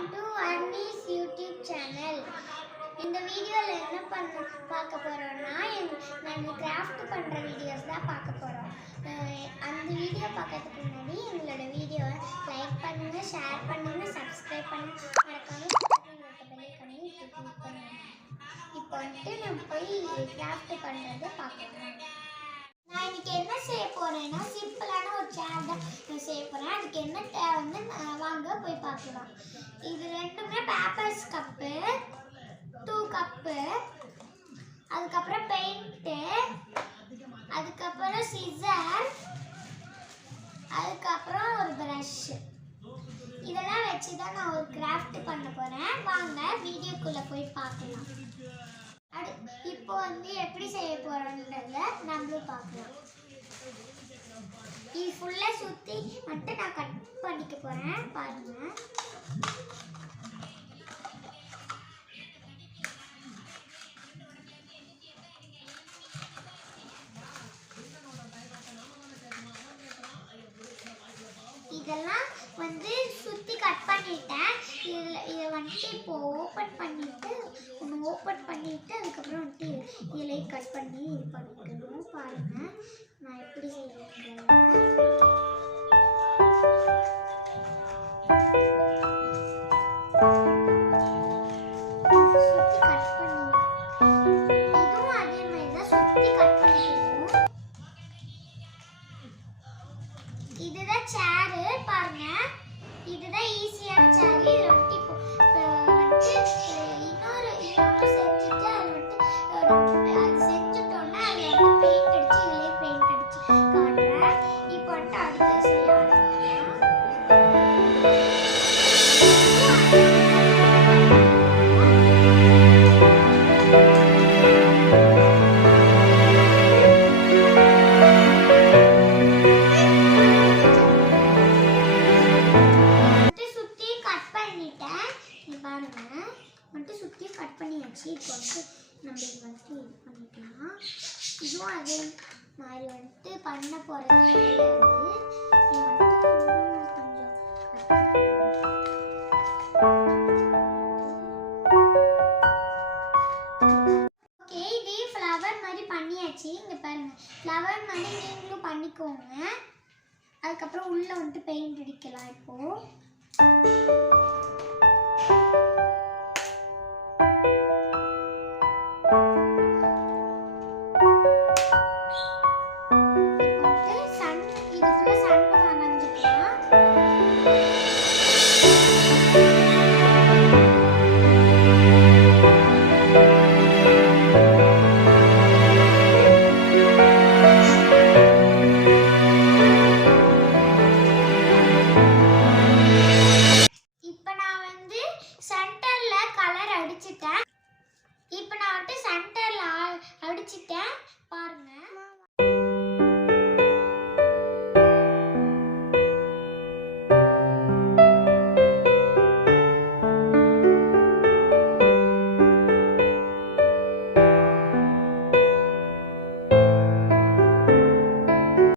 Welcome to Arni's YouTube channel. இந்த வீடியோல என்ன பார்க்க போறோம்னா நான் கிராஃப்ட் பண்ற வீடியோஸ் தான் பார்க்க போறோம். அந்த வீடியோ பார்க்கிறதுக்கு முன்னாடி எங்களோட வீடியோவை லைக் பண்ணுங்க, ஷேர் பண்ணுங்க, சப்ஸ்கிரைப் பண்ணுங்க, மறக்காம பெல் ஐகானை கிளிக் பண்ணுங்க. இப்போ நம்ம போய் கிராஃப்ட் பண்றதை பார்க்கலாம். நான் இன்னைக்கு என்ன செய்ய போறேன்னா சிம்பிளான ஒரு சேர் தான் செய்ய போறேன். அதுக்கு என்ன தேவைன்னு வாங்க போய் பார்க்கலாம். இது ரெண்டுமே பேப்பர்ஸ் கப்பு, 2 கப்பு, அதுக்கப்புறம் பெயிண்ட்டு, அதுக்கப்புறம் சிசர், அதுக்கப்புறம் ஒரு ப்ரஷ். இதெல்லாம் வச்சு தான் நான் ஒரு கிராஃப்ட் பண்ண போறேன். வாங்க வீடியோக்குள்ள போய் பார்க்கலாம். இப்போ எப்படி செய்ய போறோம்ன்றத நம்மளும் பார்க்கலாம். இது ஃபுல்லா சுத்தி மட்டும் நான் கட் பண்ணிக்க போறேன். பாருங்க. இதெல்லாம் சுத்தி கட் பண்ணிட்டேன். இதை இப்போ ஓப்பன் பண்ணிட்டு அதுக்கப்புறம் இதிலே கட் பண்ணி இது பண்ணிக்கணும். பாருங்க நான் எப்படி செய்யறேன். சுத்தி கட் பண்ணி இதுவும் அதே மாதிரி தான் சுத்தி கட் பண்ணிக்கணும். இதுதான் சேரு. பாருங்க இதுதான் ஈஸியான சேரு. இது ரொட்டி இன்னொரு செஞ்சுட்டு அது செஞ்சுட்டோம்னா அது பெயிண்ட் அடிச்சு இதுலேயே பெயிண்ட் அடிச்சு காட்டுறேன். இப்போ அடுத்த செய்யலாம். சுற்றி கட் பண்ணியாச்சு. இப்போ நம்ம இது பண்ணிக்கலாம். இதுவும் அதே மாதிரி பண்ண போகிறது கிடையாது. ஓகே, இதே ஃப்ளவர் மாதிரி பண்ணியாச்சு. இங்கே பாருங்க, ஃப்ளவர் மாதிரி நீங்களும் பண்ணிக்கோங்க. அதுக்கப்புறம் உள்ள பெயிண்ட் அடிக்கலாம். இப்போ இப்போ நான் சென்டர்ல அடிச்சிட்டேன். பாருங்க